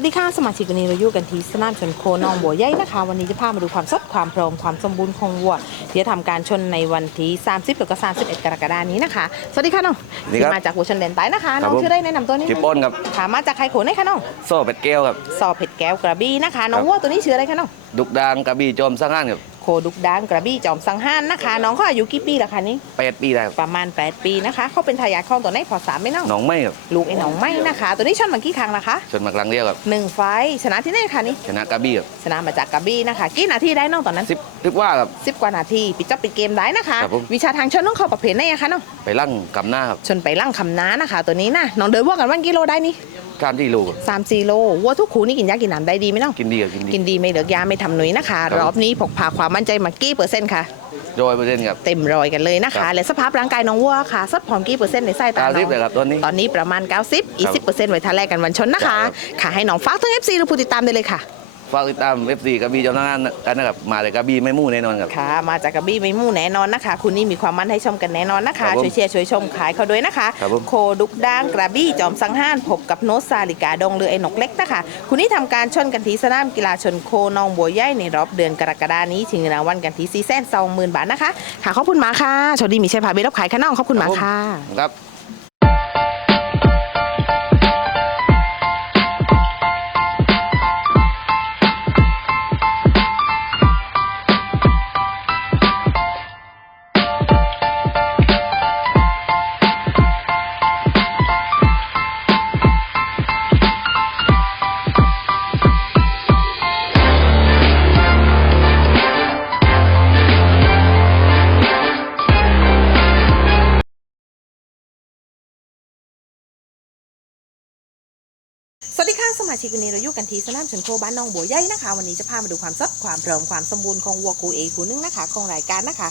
วัสดีค่ะสมาชิกวันนี้เราอยู่กันที่สนามชนโคหนองบัวใหญ่นะคะ วันนี้จะพามาดูความสดความพร้อมความสมบูรณ์ของวัวที่จะทำการชนในวันที่ 30แล้วก็31 กรกฎานี้นะคะ สวัสดีค่ะน้องสวัสดีครับที่มาจากหัวชนแดนใต้นะคะครัน้บองผมชื่อได้แนะนำตัวนี้ชื่อป้นครับ ค่ะมาจากใครโขนได้คะน้องโซ่เป็ดแก้วครับ สอบเผ็ดแก้วกระบี่นะคะน้องครับวัวตัวนี้ชื่ออะไรคะน้องดุกดางกระบี่โจมสร้างงานครับโค ดุกดางกระบี่จอมสังห้านนะคะ น้องเขาอายุกี่ปีแล้วคะนี่แปดปีได้ครับประมาณ 8 ปีนะคะเขาเป็นทายาทของตัวไหนพอสามไหมน้องหนองไม่ครับลูกไอ้หนองไม่นะคะ ตัวนี้ชนมากี่ครั้งละคะชนมาครั้งเดียวครับหนึ่งไฟท์ชนะที่ไหนคะนี่ชนะกระบี่ครับชนะมาจากกระบี่นะคะกี่นาทีได้น้องตอนนั้นสิบสิบว่าครับ สิบกว่านาทีปิดจอบปิดเกมได้นะคะ ครับผม วิชาทางชนต้องเข้าประเภทไหนอะคะน้องไปลั่งกำหน้าครับชนไปลั่งคำน้านะคะ ตัวนี้นะน้องเดินว่ากันวันกิโลได้นี่ การที่ลูกครับ สามสี่โลวัวทุกขูนี่กินยากินน้ำได้ดีไหมน้องกินดีครับกินดีกินดีไม่เหลือกยาไม่ทำหนุยนะคะครับรอบนี้ผกพาความมั่นใจมากี่เปอร์เซ็นต์ค่ะโดยเปอร์เซ็นต์ครับ เต็มร้อยกันเลยนะครัคะ บและสภาพร่างกายน้องวัวค่ะสัดผอมกี่เปอร์เซ็นต์ในสายตาเก้าน้สิบองเลยครับตอนนี้ตอนนี้ประมาณ 90อีกครับ10เปอร์เซ็นต์ไว้ท่าแรกกันวันชนนะคะ ครับ ค่ะให้น้องฝากทั้ง FC หรือผู้ติดตามได้เลยค่ะ ฝากติดตามเอฟซีกระบี่โจมสร้างงานกันนะครับมาเลยกระบี่ไม่มู่แน่นอนครับ ค่ะ มาจากกระบี่ไม่มู่แน่นอนนะคะ คุณนี่มีความมั่นให้ชมกันแน่นอนนะคะ ครับผมช่วยเชียร์ช่วยชมขายเขาด้วยนะคะ ครับผม โคดุกด่างกระบี่จอมสังห้านพบกับโนตซาลิกาดงหรือไอ้นกเล็กนะคะ คุณนี่ทำการชนกันที่สนามกีฬาชนโคนองบัวใหญ่ในรอบเดือนกรกฎานี้ชิงเงินรางวัลกันที่ซีแสนสองหมื่นบาทนะคะ ค่ะขอบคุณมากค่ะโชคดีมีชัยพาเบรับขายค่ะน้องขอบคุณมากค่ะ ครับ สวัสดีค่ะสมาชิกวันนี้เราอยู่กันที่สนามชนโคบ้านหนองบัวใหญ่นะคะ วันนี้จะพามาดูความสดความพร้อมความสมบูรณ์ของวัวคูเอคูนึงนะคะของรายการนะคะ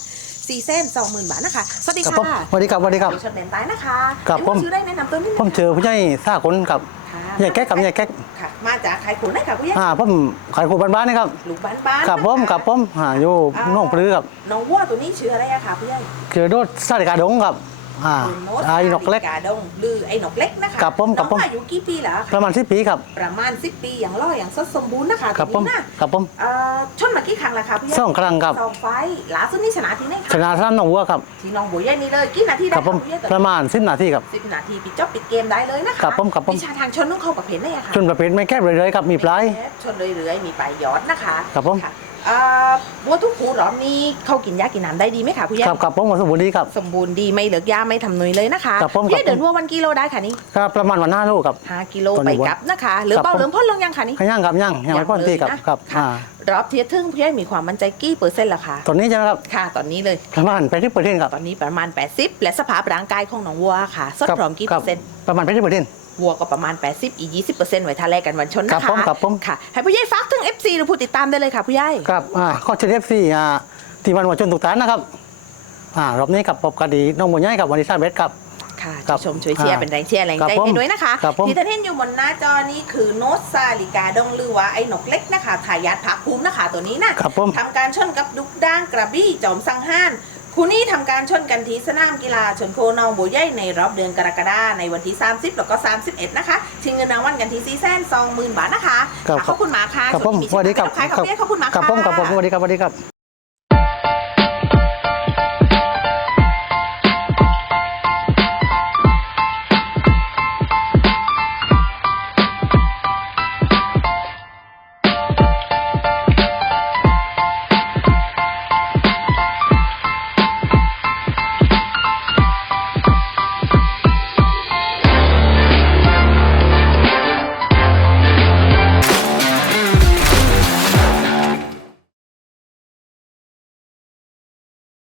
ซีเส้นสองหมื่นบาทนะคะสวัสดีครับค่ะผมสวัสดีครับสวัสดีครับอยู่ชนแดนใต้นะคะครับเอ็ผมชื่อได้แนะนำตัวนิดนึงผมเจอผู้ใหญ่ซ่าคนครับค่ะใหญ่แก๊กกับใหญ่แก๊กค่ะมาจากใครขนได้ค่ะผู้ใหญ่อ่าผมขายคู่บ้านๆนี่ครับลูกบ้านบ้านกับผมกับผมอ่าอยู่น้องปลือครับน้องวัวตัวนี้ชื่ออะไรอะคะผู้ใหญ่ เจอโดดซาดิกาดงครับ อ่าคุณโน้ตอายุนกเล็ก กาดงหรือไอ้นกเล็กนะคะครับผมครับผม น้องอายุกี่ปีแล้วประมาณสิปีครับ ประมาณ10ปีอย่างล่ออย่างสดสมบูรณ์นะคะครับผตัวมนี้นะครับผมเอ่อชนมากี่ครั้งแล้วคะผู้ใหญ่สองครั้งครับสองไฟล์ล่าสุดนี่ชนะที่ไหนชคะนะท่านน้องวัวครับที่น้องบัวใหญ่นี่เลยกี่นาทีคได้รับผมผู้ใหญ่ประมาณสิบนาทีครับ สิบนาทีปิดจอบปิดเกมได้เลยนะคะครับผมครับผม วิชาทางชนต้องเข้าประเภทไหนอะคะจนประเภทไม่แคบเลยๆครับมีปลาย ชนเรื่อยๆมีปลายยอดนะคะครับผมะเอ่อวัวทุกขูหรอนี้เขากินยากินน้ำได้ดีไหมคะผู้ใหญ่ครับครับผมสมบูรณ์ดีครับ สมบูรณ์ดีไม่เหลือกยาไม่ทำหนุยเลยนะคะครับผมผู้ใหญ่ครับผมเดินวัววันกิโลได้ค่ะนี่ครับประมาณวันหน้าลูกครับ ห้ากิโลตอนไปนี้วัวกลับนะคะหรือครับเบาผม เหลือพ่นลงยังคะนี่ ขย่างครับย่างยังไม่พ้นที่ครับยังเลยนะครับค่ะ อ่ารอบเทียบทึ่งผู้ใหญ่มีความมั่นใจกี่เปอร์เซ็นต์ละคะตอนนี้ใช่ไหมครับค่ะ ตอนนี้เลย ประมาณแปดสิบเปอร์เซ็นต์ครับตอนนี้ประมาณ 80 และสภาพร่างกายของน้องวัวค่ะสดครับพร้อมกี่คเปรัอบร์เซ็นต์ประมาณแปดสิบเปอร์เซ็นต์ วัวก็ประมาณ 80 อีก 20%ไว้ทาแรกกันวันชนครันะบคะผมครับผม ค่ะ ให้ผู้ใหญ่ฝากถึง FC หรือผู้ติดตามได้เลยค่ะผู้ใหญ่ ครับอ่าข้อเฉลี่ยสี่อ่าที่วันหัวจนตุกตานนะครับอ่ารอบนี้กับปบคดีน้องหมูย่ายกับวันที่สามเบสครับ ค่ะครัช่วยบชมช่วยเชียร์อ่าเป็นแรงเชียร์แรงครับใจผมให้ด้วยนะคะ ครับผมที่ท่านเห็นอยู่บนหน้าจอนี้คือโนตซาลิกาดงหรือว่าไอ้นกเล็กนะคะทายาทพักภูมินะคะตัวนี้นะครับผมทำการชนกับดุกด้างกระบี่จอมสังห้าน คู่นี้ทำการชนกันที่สนามกีฬาชนโคนองโบวใหญ่ในรอบเดือนกรกฎาในวันที่ 30 แล้วก็ 31 นะคะ ชิงเงินรางวัลกันที่ซีแสนสองหมื่นบาทนะคะ ครับ ขอบคุณมากค่ะครับผมช่วงนี้สวัสดีครับขายขอบคุณขอบคุณมากครับผมะครับผมสวัสดีครับสวัสดีครับ